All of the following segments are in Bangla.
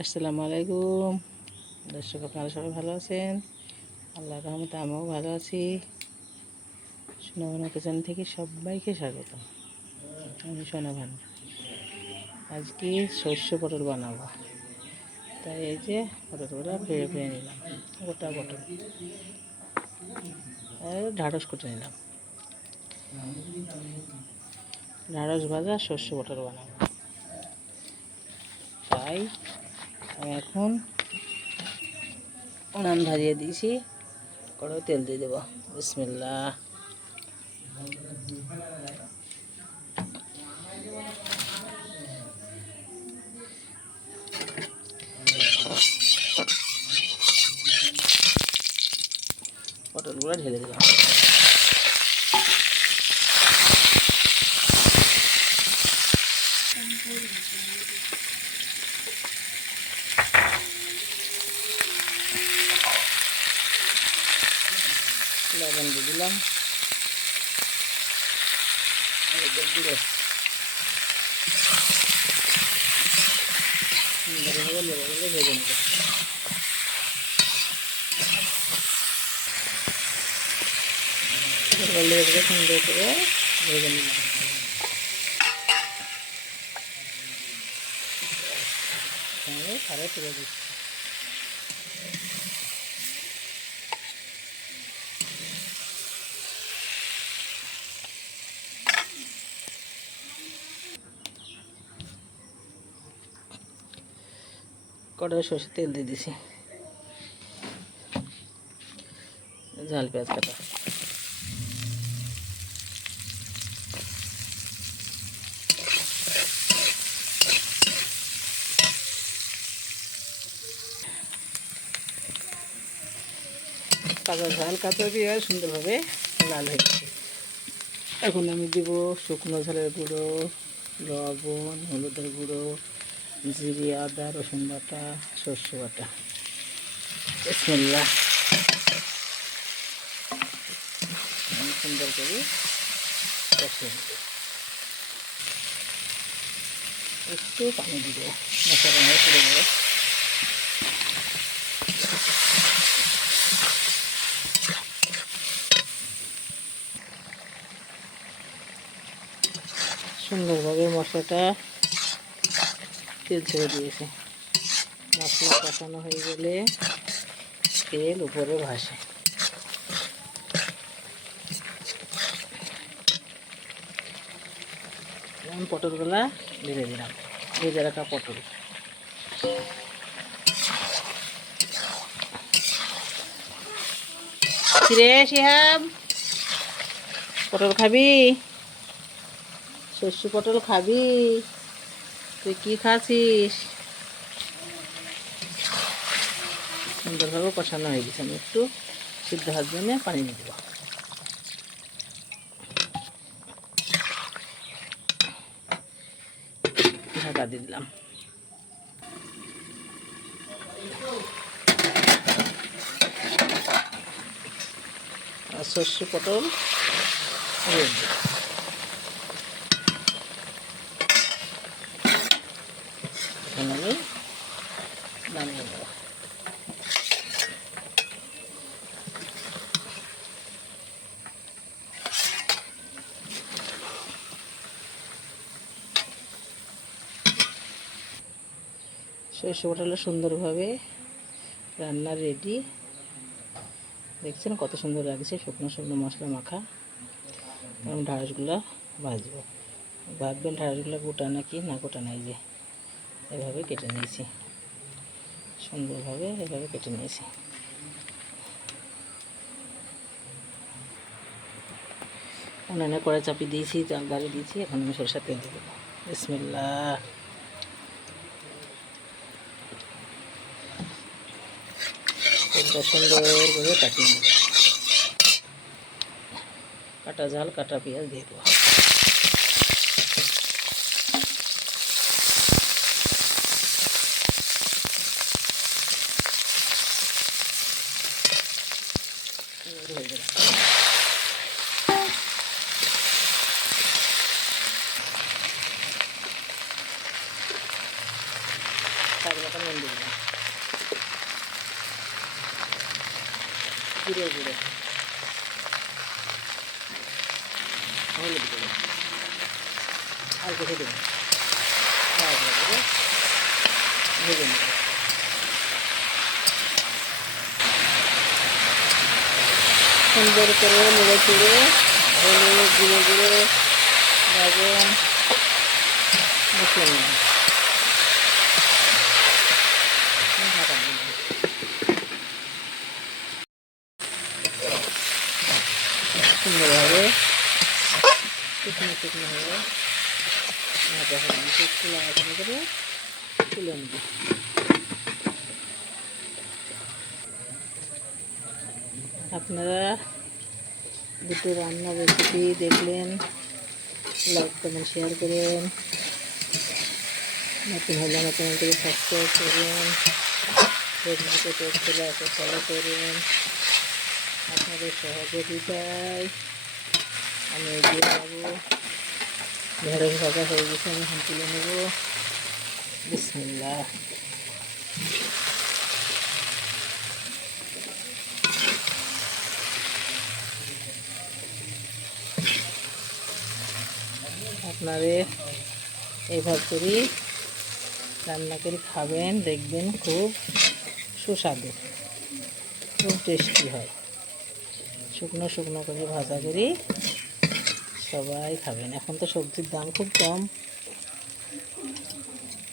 আসসালামু আলাইকুম। দর্শক, আপনারা সবাই ভালো আছেন? আল্লাহ রহমতে আমিও ভালো আছি। সোনাভানা কিচেন থেকে সবাইকে স্বাগত। আমি সোনাভান আজকে শস্য পটল বানাবো। তাই এই যে পটলগুলো ফেরে ফেরে নিলাম, গোটা পটল। আর ঢাড়স করে নিলাম। ঢাড়স ভাজা শস্য পটল বানাবো। তাই এখন উনান ধরিয়ে দিয়েছি। করে তেল দিয়ে দেবো। বিসমিল্লা পটলগুলো ঢেলে দিলাম। লবণ দিয়ে দিলাম হলুদের গুঁড়ো সুন্দরভাবে লেগে গেলে ভেজে নেব লেগে সুন্দর করে ভেজে নিলাম সঙ্গে সারে তুলে দিচ্ছি কড়াই সর্ষে তেল দিয়ে দিছি। ঝাল, পেঁয়াজ কাটা। কাঁচা ঝাল, কাঁচা পেঁয়াজ সুন্দরভাবে লাল হয়ে গেছে। এখন আমি দিব শুকনো ঝালের গুঁড়ো, লবণ, হলুদের গুঁড়ো জিরে, আদা, রসুন বাটা, সর্ষে বাটা। বিসমিল্লাহ। আমি সুন্দর করে কষিয়ে একটু পানি দিব। মশলা তুলে দেবো সুন্দরভাবে মশলাটা তেল ছেড়ে দিয়েছে। মশলা কষানো হয়ে গেলে তেল উপরে ভাসে। পটলগুলা ভেজে দিলাম ভেজে রাখা পটল। রে শিহাব, পটল খাবি? শস্য পটল খাবি? তুই কি খাচ্ছিস? সুন্দরভাবে কষানো হয়ে গেছে। আমি একটু সিদ্ধ হওয়ার জন্য পানি দিয়ে দেবো ঢাকা দিয়ে দিলাম। আর শস্য পটল রেডি এখন আমি নামিয়ে নেব। সুন্দরভাবে রান্না রেডি দেখছেন কত সুন্দর লাগছে, শুকনো শুকনো মশলা মাখা। আমি ঢাঁড়সগুলো ভাজবো। ভাববেন ঢাঁড়সগুলো গোটা নাকি না গোটা নাই যে এভাবে কেটে নিয়েছি। সুন্দরভাবে এভাবে কেটে নিয়েছি। উনানে কড়া চাপি দিয়েছি চাল দাঁড়িয়ে দিয়েছি, এখন আমি সরষের তেল দিয়ে দেবো। বিসমিল্লা তেলটা সুন্দরভাবে কাটিয়ে নেব। কাটা ঝাল, কাটা পেঁয়াজ দিয়ে দেবো। হয়ে গেল স্বাদ মতো নুন দিয়ে দিলাম জিরে গুঁড়ো হলুদ গুঁড়ো আর কিছু দেবেন ভালো করে ভেজে নেব সুন্দর করে নেড়ে চুড়ে হলুদ জিরে গুঁড়ো, লবণ দিয়ে দেব। সুন্দরভাবে শুকনো শুকনো হয়ে ভাজা হয়ে করে তুলে নেব আপনারা দুটো রান্নার রেসিপি দেখলেন লাইক কমেন্ট শেয়ার করেন। নতুন হলে নতুন করে সাবস্ক্রাইব করবেন ফেসবুকে পেজ চলে আসে ফলো করবেন আপনাদের সহযোগিতায় আমি এগিয়ে যাব। ঢেঁড়স ভাজা হয়ে গেছে, আমি তুলে নেব। বিসমিল্লাহ। আপনাদের এইভাবে করি রান্না করে খাবেন, দেখবেন খুব সুস্বাদু, খুব টেস্টি হয়। শুকনো শুকনো করে ভাজা করি সবাই খাবেন। এখন তো সবজির দাম খুব কম।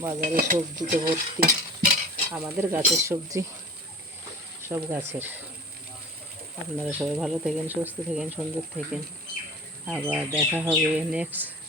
বাজারে সবজি তো ভর্তি। আমাদের গাছের সবজি সব গাছের। আপনারা সবাই ভালো থাকেন, সুস্থ থাকেন, সুন্দর থাকেন। আবার দেখা হবে নেক্সট